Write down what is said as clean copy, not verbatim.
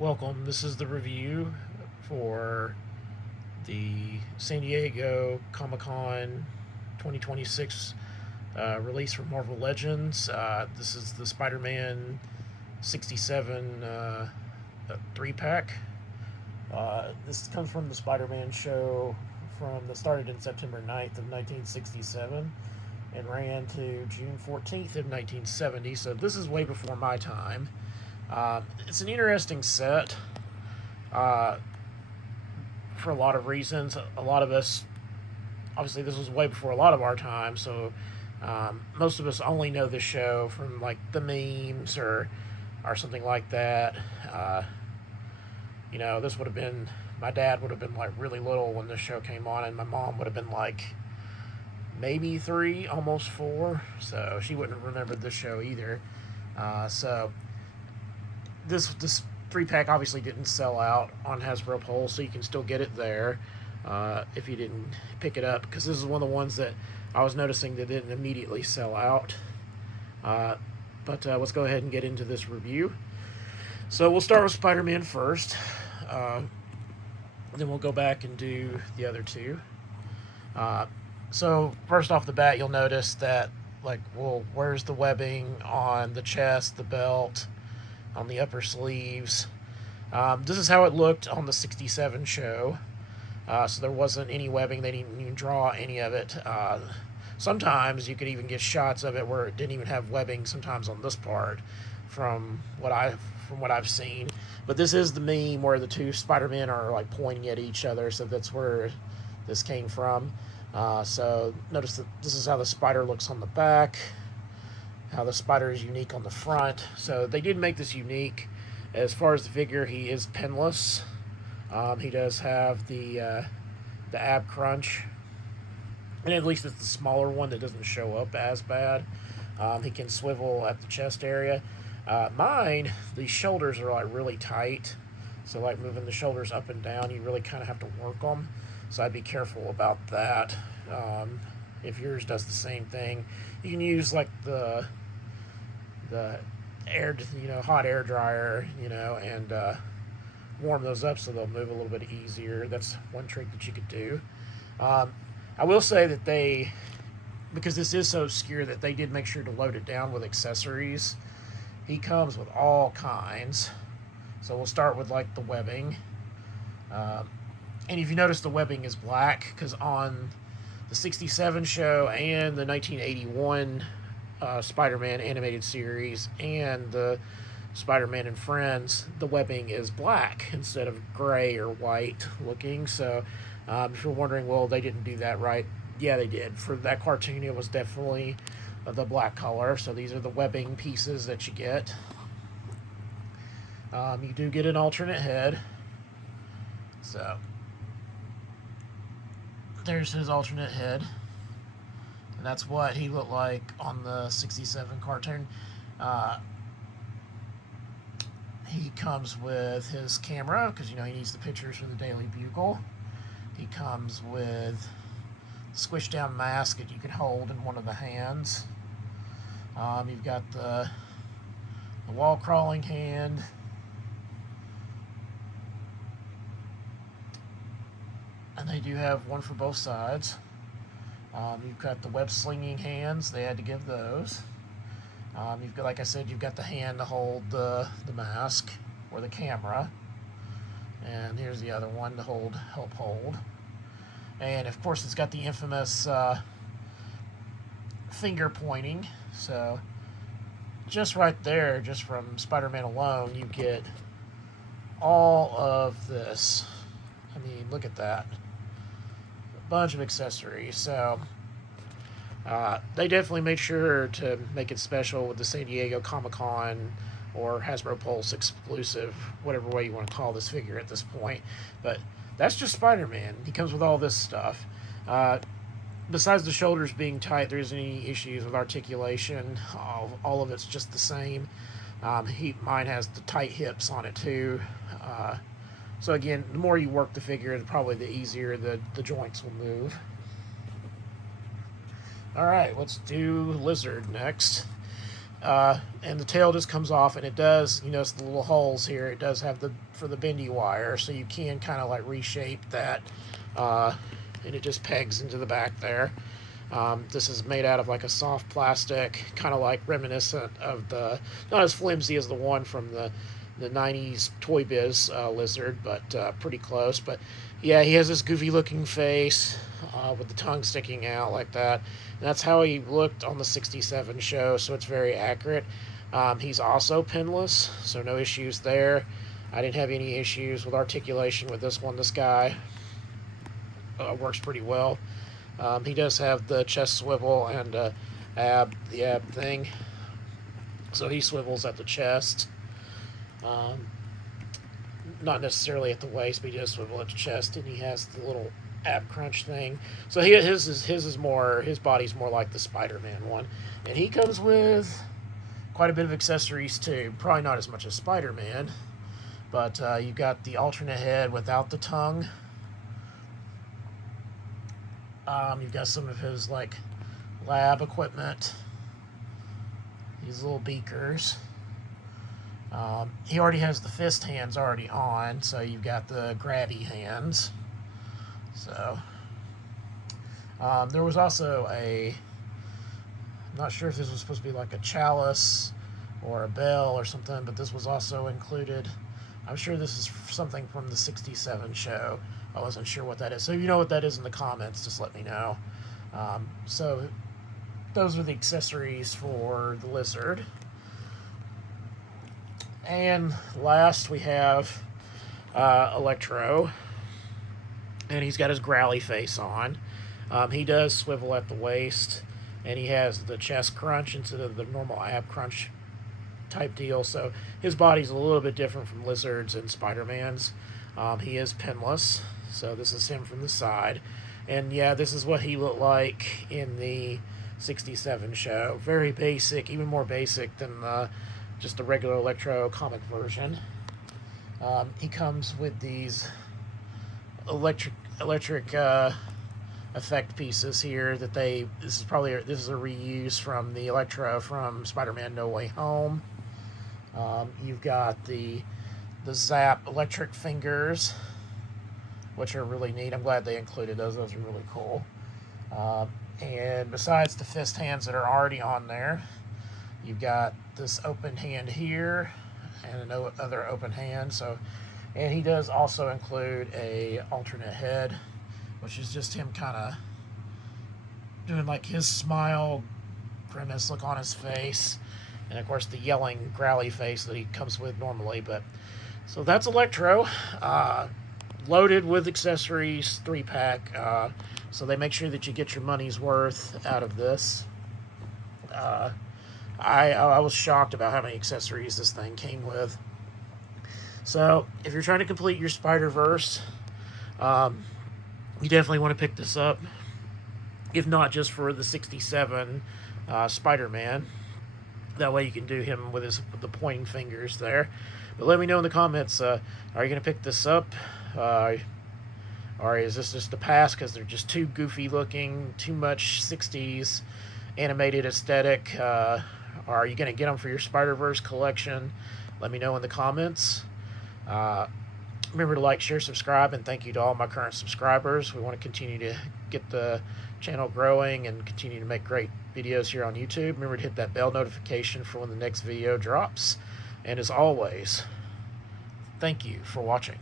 Welcome. This is the review for the San Diego Comic Con 2026 release for Marvel Legends. This is the Spider Man 67 3 pack. This comes from the Spider Man show that started in September 9th of 1967 and ran to June 14th of 1970. So this is way before my time. It's an interesting set uh, for a lot of reasons. A lot of us, obviously, this was way before a lot of our time, so most of us only know the show from like the memes or something like that. Uh, this would have been my dad would have been like really little when this show came on, and my mom would have been like maybe 3, almost 4, so she wouldn't have remembered this show either. So this 3 pack obviously didn't sell out on Hasbro Pulse, so you can still get it there if you didn't pick it up, because this is one of the ones that I was noticing that didn't immediately sell out. But let's go ahead and get into this review. So we'll start with Spider-Man first. Then we'll go back and do the other two. So first off the bat, you'll notice that, where's the webbing on the chest, the belt, on the upper sleeves? This is how it looked on the 67 show. So there wasn't any webbing. They didn't even draw any of it. Sometimes you could even get shots of it where it didn't even have webbing, sometimes on this part, from what I've seen. But this is the meme where the two Spider-Men are like pointing at each other, so that's where this came from. So notice that this is how the spider looks on the back, how the spider is unique on the front. So they did make this unique. As far as the figure, he is pinless. He does have the ab crunch, and at least it's the smaller one that doesn't show up as bad. He can swivel at the chest area. Mine, the shoulders are like really tight, so like moving the shoulders up and down, you really kind of have to work them. So I'd be careful about that. If yours does the same thing, you can use like the air, hot air dryer, and warm those up so they'll move a little bit easier. That's one trick that you could do. I will say that because this is so obscure, that they did make sure to load it down with accessories. He comes with all kinds. So we'll start with like the webbing. And if you notice, the webbing is black, because on the 67 show and the 1981 Spider-Man animated series and the Spider-Man and Friends, the webbing is black instead of gray or white looking. So if you're wondering, well, they didn't do that right, yeah, they did. For that cartoon, it was definitely the black color. So these are the webbing pieces that you get. You do get an alternate head. So there's his alternate head, and that's what he looked like on the 67 cartoon. He comes with his camera, because he needs the pictures for the Daily Bugle. He comes with a squish down mask that you can hold in one of the hands. You've got the wall crawling hand. And they do have one for both sides. You've got the web slinging hands. They had to give those. You've got, like I said, you've got the hand to hold the mask or the camera. And here's the other one to help hold. And of course, it's got the infamous finger pointing. So just right there, just from Spider-Man alone, you get all of this. I mean, look at that. Bunch of accessories. So they definitely made sure to make it special with the San Diego Comic Con or Hasbro Pulse exclusive, whatever way you want to call this figure at this point. But that's just Spider-Man. He comes with all this stuff. Besides the shoulders being tight, there isn't any issues with articulation. All of it's just the same. Mine has the tight hips on it too. So again, the more you work the figure, probably the easier the joints will move. Alright, let's do Lizard next. And the tail just comes off, and it does, you notice the little holes here, it does have the, for the bendy wire, so you can kind of like reshape that, and it just pegs into the back there. This is made out of like a soft plastic, kind of like reminiscent of the, not as flimsy as the one from the 90s Toy Biz lizard, but pretty close. But yeah, he has this goofy looking face with the tongue sticking out like that. And that's how he looked on the 67 show, so it's very accurate. He's also pinless, so no issues there. I didn't have any issues with articulation with this one. This guy works pretty well. He does have the chest swivel and the ab thing, so he swivels at the chest. Not necessarily at the waist, but he does swivel at the chest, and he has the little ab crunch thing. So his is more, his body's more like the Spider-Man one, and he comes with quite a bit of accessories too. Probably not as much as Spider-Man, but you got the alternate head without the tongue. You've got some of his like lab equipment. These little beakers. He already has the fist hands already on, so you've got the grabby hands. So there was also I'm not sure if this was supposed to be like a chalice or a bell or something, but this was also included. I'm sure this is something from the 67 show. I wasn't sure what that is. So if you know what that is in the comments, just let me know. So those are the accessories for the lizard. And last we have Electro, and he's got his growly face on. He does swivel at the waist, and he has the chest crunch instead of the normal ab crunch type deal. So his body's a little bit different from Lizard's and Spider-Man's. He is pinless, so this is him from the side. And yeah, this is what he looked like in the 67 show. Very basic, even more basic than just the regular Electro comic version. He comes with these electric effect pieces here that this is a reuse from the Electro from Spider-Man No Way Home. You've got the Zap electric fingers, which are really neat. I'm glad they included those. Those are really cool. And besides the fist hands that are already on there, you've got this open hand here and another open hand. And he does also include a alternate head, which is just him kind of doing like his smile, grimace look on his face, and of course the yelling, growly face that he comes with normally. But so that's Electro, loaded with accessories, 3-pack. So they make sure that you get your money's worth out of this. I was shocked about how many accessories this thing came with. So if you're trying to complete your Spider-Verse, you definitely want to pick this up. If not just for the 67 Spider-Man. That way you can do him with the pointing fingers there. But let me know in the comments, are you going to pick this up? Or is this just a pass because they're just too goofy looking, too much 60s animated aesthetic? Are you going to get them for your Spider-Verse collection? Let me know in the comments. Remember to like, share, subscribe, and thank you to all my current subscribers. We want to continue to get the channel growing and continue to make great videos here on YouTube. Remember to hit that bell notification for when the next video drops. And as always, thank you for watching.